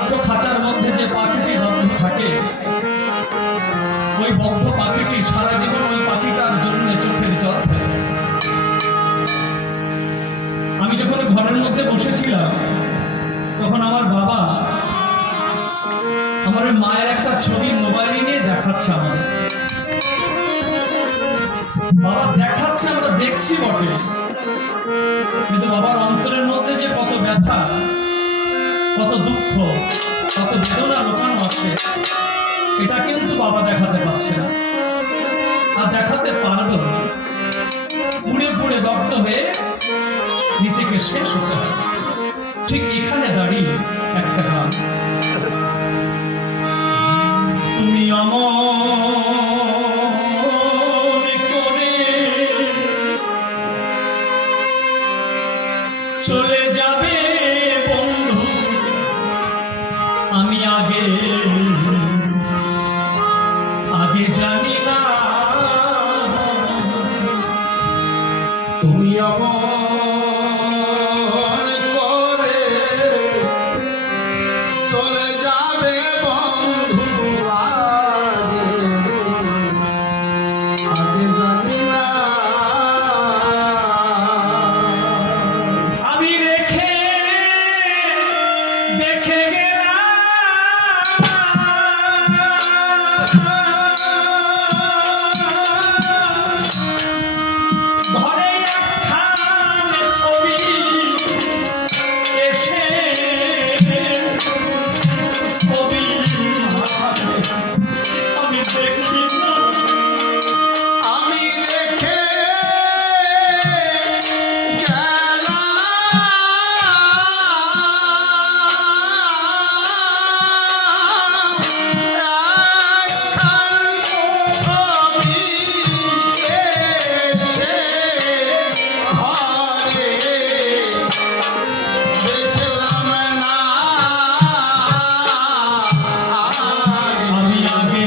ছোট্ট খাঁচার মধ্যে যে পাখিটি বদ্ধ থাকে, ওই বদ্ধ পাখিটি সারা জীবন ওই পাখিটার জন্য চোখের জল ফেলে। আমি যখন ঘরের মধ্যে বসেছিলাম, তখন আমার বাবা আমার ওই মায়ের একটা ছবি মোবাইলে নিয়ে দেখাচ্ছে। আমার বাবা দেখাচ্ছে, আমরা দেখছি বটে, কিন্তু বাবার অন্তরের মধ্যে যে কত ব্যথা, কত দুঃখ, কত বেদনা লুকানো আছে, এটা কিন্তু বাবা দেখাতে পারছে না, আর দেখাতে পারবে না। পুড়ে পুড়ে দগ্ধ হয়ে নিজেকে শেষ হতে হবে। ঠিক এখানে দাঁড়িয়ে একটা গান, তুমি অমর করে চলে যাবে বন্ধু, আমি আগে জানি না। তুমি অমর করে চলে যাবে বন্ধু, আগে জানি না। আমি দেখে গেলাম ঘরে একখান ছবি, এসে ছবি আমি দেখি না। আমি দেখে গেলাম একখান ছবি, এসে ঘরে দেখলাম না। আমি আগে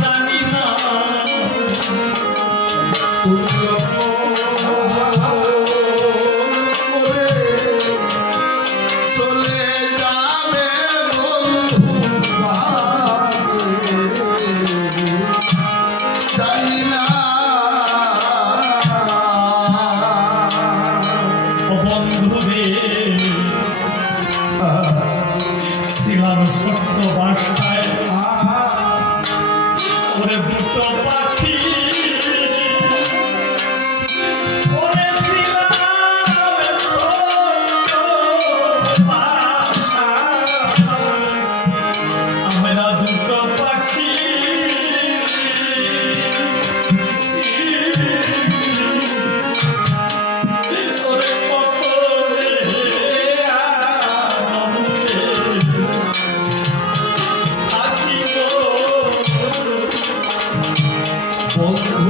জানি না। তুমি করে চলে যাবে বন্ধু, জানি না। ও বন্ধু রে, ছিলাম ছোট্ট বাসায়, ওরে দুটো পাখি, ওরে ছিলাম ছোট্ট বাসায়, আমরা দুটো পাখি। ওরে কত যে আনন্দে থাকিব বন্ধু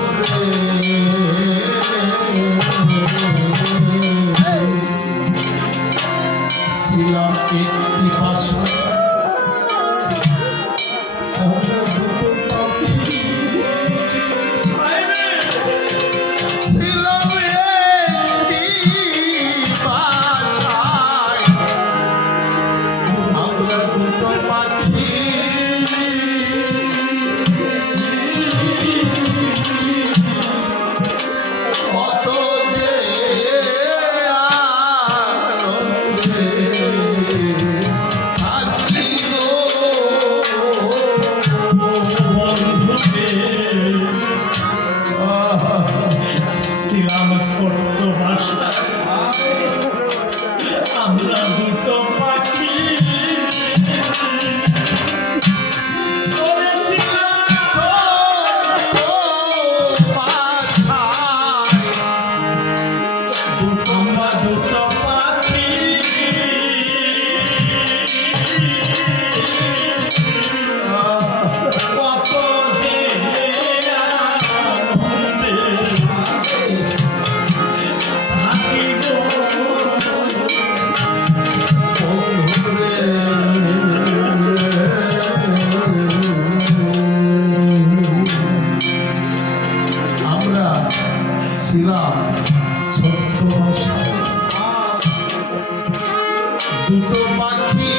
রে, ছিলাম একটি বাসা, আমরা দুটো পাখি। ছিলাম একটি বাসায়, আমরা দুটো পাখি। কত যে আনন্দে থাকি গো বন্ধু রে, ছিলাম ছোট্ট বাসায়, আমরা দুটো পাখি। ওরে ছিলাম আমরা দুটো পাখি। কত যে আনন্দে ছিলাম ছোট্ট বাসায়, দুটো পাখি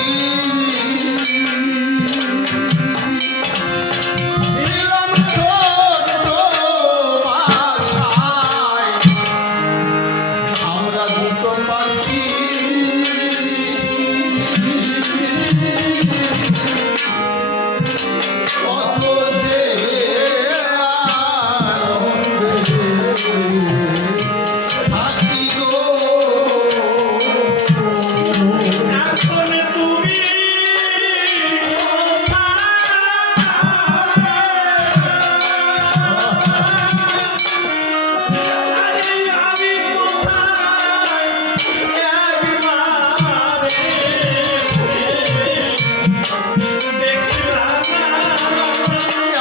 ছিলাম ছোট্ট বাসায়, আমরা দুটো পাখি কত যে আনন্দে থাকি গো। এখন তুমি আরে আমি কোথায় দেখলাম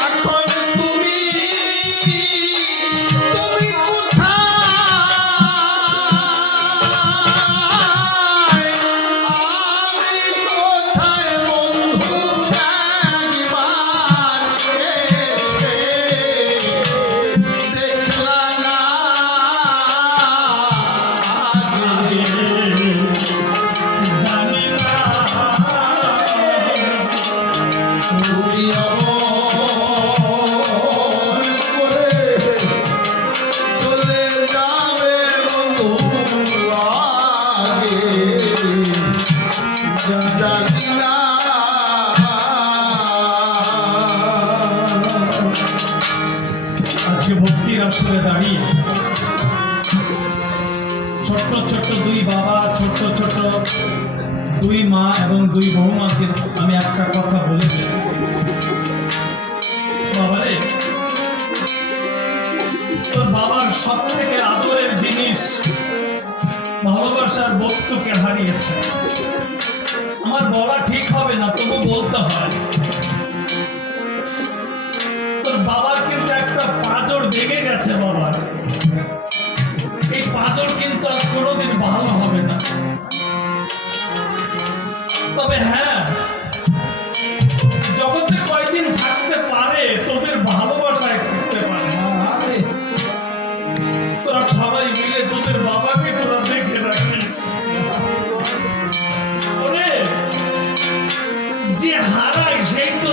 এখন তুমি কোথায়, আমি কোথায় বন্ধু একবার এসে দেখলা না আগে। জানি না তুমি অমর করে চলে যাবে বন্ধু আগে, জানি না। আজকে ভক্তির আসরে দাঁড়িয়ে ছোট্ট ছোট্ট দুই বাবা, ছোট্ট ছোট্ট দুই মা এবং দুই বৌমাকে আমি একটা কথা বলে যাই। বাবারে, তোর বাবার সব থেকে আদরের জিনিস, ভালোবাসার বস্তুকে হারিয়েছে। আমার বলা ঠিক হবে না, তবু বলতে হয়। তোর বাবার কিন্তু একটা পাঁজর ভেঙে গেছে বাবার। এই পাঁজর কিন্তু আর কোনোদিন ভালো হবে না। তবে হ্যাঁ, জগতে কয়দিন থাকতে পারে তোদের ভালোবাসায় থাকতে পারে। আরে, তোরা সবাই মিলে তোদের বাবাকে তোরা দেখে রাখিস। ওরে, যে হারায় সেই তো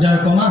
জয় কমা